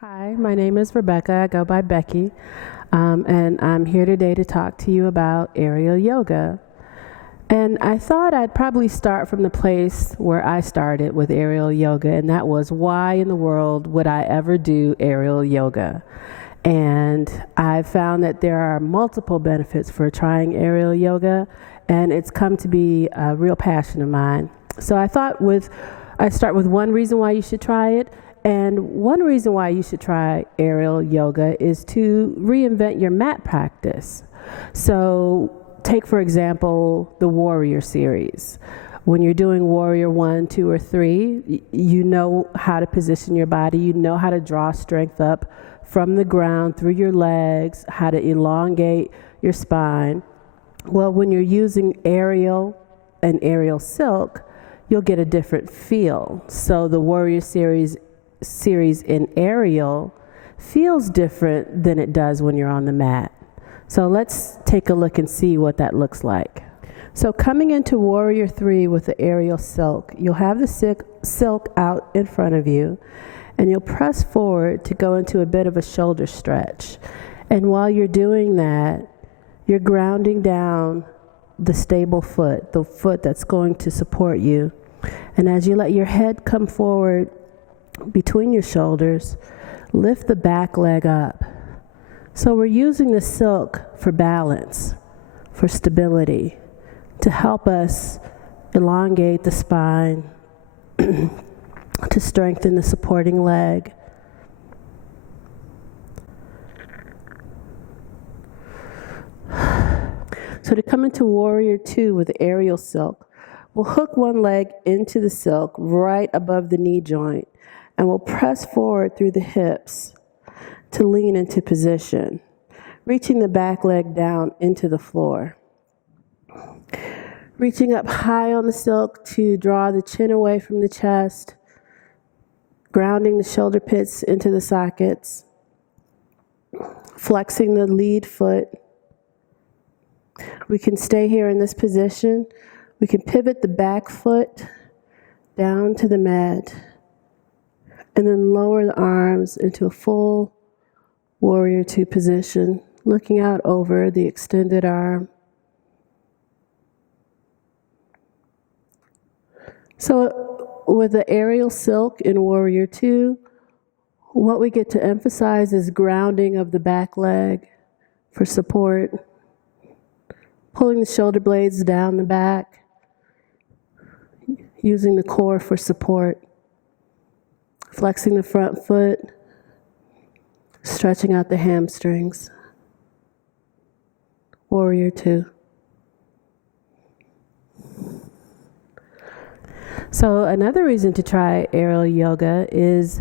Hi, my name is Rebecca. I go by Beckie, and I'm here today to talk to you about aerial yoga. And I thought I'd probably start from the place where I started with aerial yoga, and that was why in the world would I ever do aerial yoga? And I've found that there are multiple benefits for trying aerial yoga, and it's come to be a real passion of mine. So I thought I'd start with one reason why you should try it. And one reason why you should try aerial yoga is to reinvent your mat practice. So take, for example, the Warrior series. When you're doing Warrior 1, 2, or 3, you know how to position your body. You know how to draw strength up from the ground through your legs, how to elongate your spine. Well, when you're using aerial and aerial silk, you'll get a different feel. So the Warrior series in aerial feels different than it does when you're on the mat. So let's take a look and see what that looks like. So coming into Warrior 3 with the aerial silk, you'll have the silk out in front of you, and you'll press forward to go into a bit of a shoulder stretch. And while you're doing that, you're grounding down the stable foot, the foot that's going to support you. And as you let your head come forward between your shoulders, lift the back leg up. So we're using the silk for balance, for stability, to help us elongate the spine, to strengthen the supporting leg. So to come into Warrior 2 with the aerial silk, we'll hook one leg into the silk right above the knee joint, and we'll press forward through the hips to lean into position, reaching the back leg down into the floor. Reaching up high on the silk to draw the chin away from the chest, grounding the shoulder pits into the sockets, flexing the lead foot. We can stay here in this position. We can pivot the back foot down to the mat, and then lower the arms into a full Warrior 2 position, looking out over the extended arm. So with the aerial silk in Warrior 2, what we get to emphasize is grounding of the back leg for support, pulling the shoulder blades down the back, using the core for support. Flexing the front foot, stretching out the hamstrings. Warrior 2. So another reason to try aerial yoga is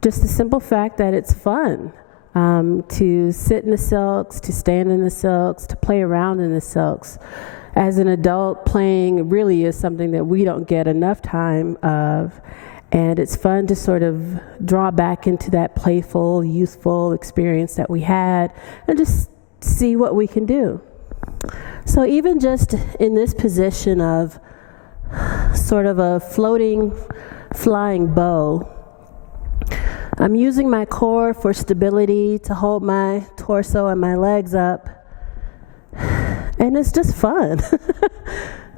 just the simple fact that it's fun. To sit in the silks, to stand in the silks, to play around in the silks. As an adult, playing really is something that we don't get enough time of. And it's fun to sort of draw back into that playful, youthful experience that we had and just see what we can do. So even just in this position of sort of a floating, flying bow, I'm using my core for stability to hold my torso and my legs up. And it's just fun.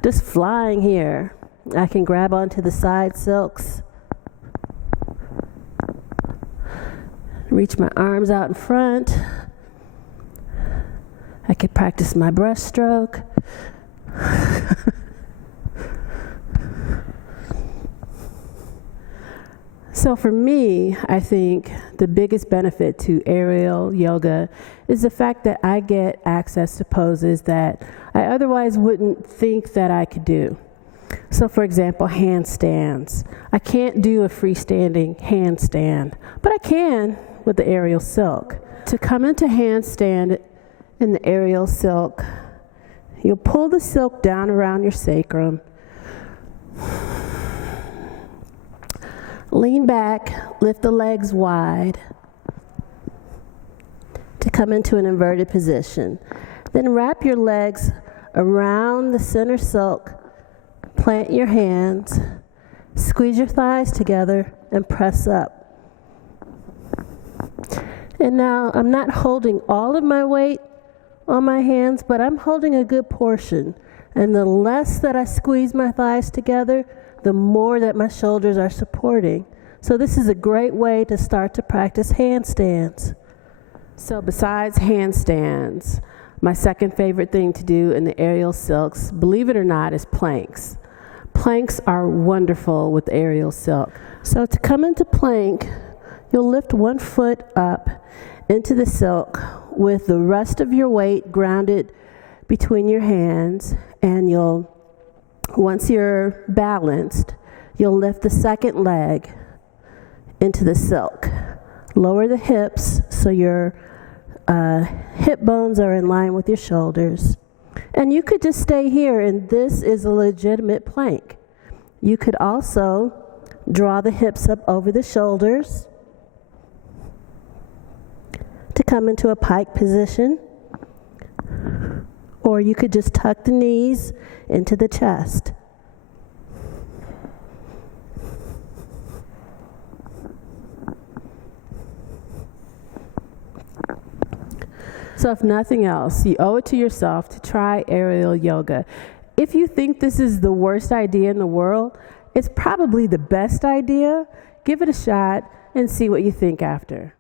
Just flying here. I can grab onto the side silks, reach my arms out in front. I could practice my breaststroke. So for me, I think the biggest benefit to aerial yoga is the fact that I get access to poses that I otherwise wouldn't think that I could do. So for example, handstands. I can't do a freestanding handstand, but I can with the aerial silk. To come into handstand in the aerial silk, you'll pull the silk down around your sacrum. Lean back, lift the legs wide to come into an inverted position. Then wrap your legs around the center silk, plant your hands, squeeze your thighs together, and press up. And now I'm not holding all of my weight on my hands, but I'm holding a good portion. And the less that I squeeze my thighs together, the more that my shoulders are supporting. So this is a great way to start to practice handstands. So besides handstands, my second favorite thing to do in the aerial silks, believe it or not, is planks. Planks are wonderful with aerial silk. So to come into plank, you'll lift one foot up into the silk with the rest of your weight grounded between your hands, and once you're balanced, you'll lift the second leg into the silk. Lower the hips so your hip bones are in line with your shoulders. And you could just stay here, and this is a legitimate plank. You could also draw the hips up over the shoulders to come into a pike position. Or you could just tuck the knees into the chest. So if nothing else, you owe it to yourself to try aerial yoga. If you think this is the worst idea in the world, it's probably the best idea. Give it a shot and see what you think after.